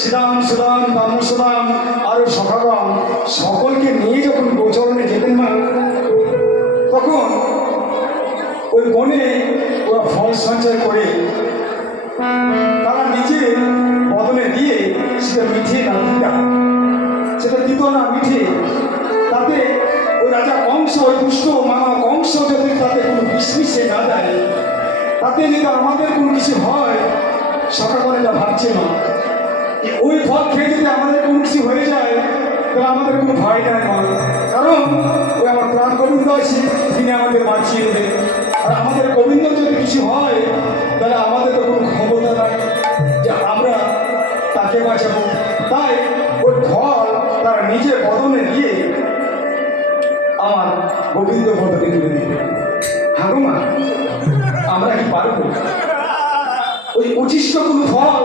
শ্রীরাম সুদাম বাম সুদাম আরো সখাগণ সকলকে নিয়ে যখন গোচরণে যেতেন না, তখন ওই বনে ওরা ফল সঞ্চয় করে তারা নিজের বদলে দিয়ে সেটা মিঠে না দিতা, সেটা দিত না মিঠে, তাতে ওই রাজা কংস, ওই দুষ্ট মামা কংস যদি তাতে কোনো বিষ মিশে না দেয়, তাতে যদি আমাদের কোনো কিছু হয়, সকালে এটা ভাবছে না ওই ফল খেয়ে যদি আমাদের কোনো কিছু হয়ে যায় তাহলে আমাদের কোনো ভয় নাই মা, কারণ ওই আমার প্রাণ গোবিন্দ আছে, তিনি আমাদের বাঁচিয়ে দেবে। আর আমাদের গোবিন্দ যদি কিছু হয় তাহলে আমাদের তো কোনো ক্ষমতা নাই যে আমরা তাকে বাঁচাবো। তাই ওই ফল তারা নিজের বদনে দিয়ে আমার গোবিন্দ বদনে তুলে দিবে। হাগো মা, আমরা কি পারবো ওই উচিষ্ট কোনো ফল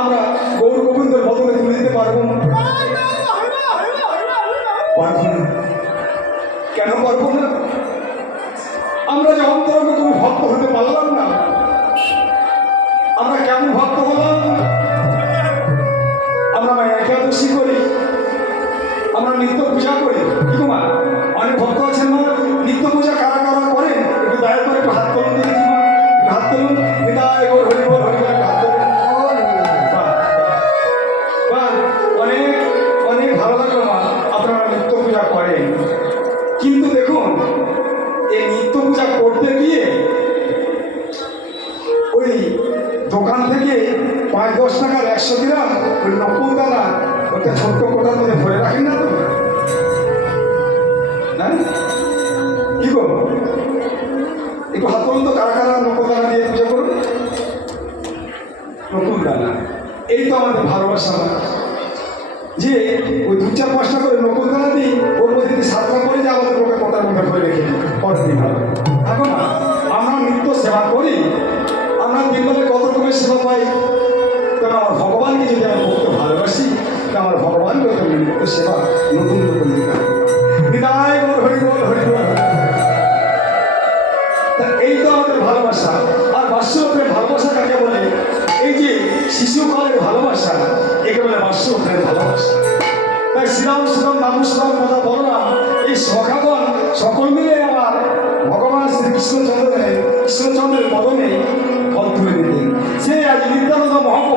আমরা গৌর গোবিন্দের বদলে তুলে দিতে পারবো না? পারবো না। কেন পারবো না? আমরা যে অন্তরঙ্গ কোনো ভক্ত হতে পারলাম না, আমরা কেমন ভক্ত হলাম? আমরা একাদশী করি, আমরা নিত্য পূজা করি, কিন্তু মা অনেক ভক্ত আছেন মা, নিত্য পূজা কারা কারা করেন একটু দয়া করে একটু হাত তুলুন দেখি মা, হাত তুলুন, নিতাই গৌর হরি বল হরি বল, হাত তুলুন। অনেক অনেক ভালো লাগলো মা আপনারা নিত্য পূজা করেন, কিন্তু দেখুন এই নিত্য পূজা করতে গিয়ে ওই দোকান থেকে 5-10 টাকার 100 গ্রাম ওই নকুল দানা ওটা ছোট্ট কোটার মধ্যে ভরে রাখেন না তো? হ্যাঁ কি গো, একটু হাত তুলুন তো, কারা কারা নকুল দানা দিয়ে পূজা করুন? নকুল দানা, এই তো আমাদের ভালোবাসা না, যে ওই 2-4-5 টাকা করে নকুল দানা দিই, ওর মধ্যে 7টা করে যে আমাদের লোকের কোটার মধ্যে ভরে রেখে পরের দিন হবে। এখন আমরা নিত্য সেবা করি, আমরা দিনবেলা কত রকমের সেবা পাই, কারণ আমার ভগবানকে যদি আমার ভক্ত ভালোবাসি তো আমার ভগবানকে ওই নিত্য সেবা নতুন নতুন দিতে হবে। বিদায় বল হরি বল হরি বল। তা এই তো আমাদের ভালোবাসা। আর বাৎসল্যের ভালোবাসা কাকে বলে? এই যে শিশুকালের ভালোবাসা, একে বলে বাৎসল্যের ভালোবাসা। তাই শ্রীরাম সুদাম নাম সুদাম কথা বললাম, এই সখাগণ সকল মিলে আমার ভগবান শ্রীকৃষ্ণচন্দ্রের বদনে ফল তুলে দিতেন। সে আজ নিত্যানন্দ মহাপ্রভু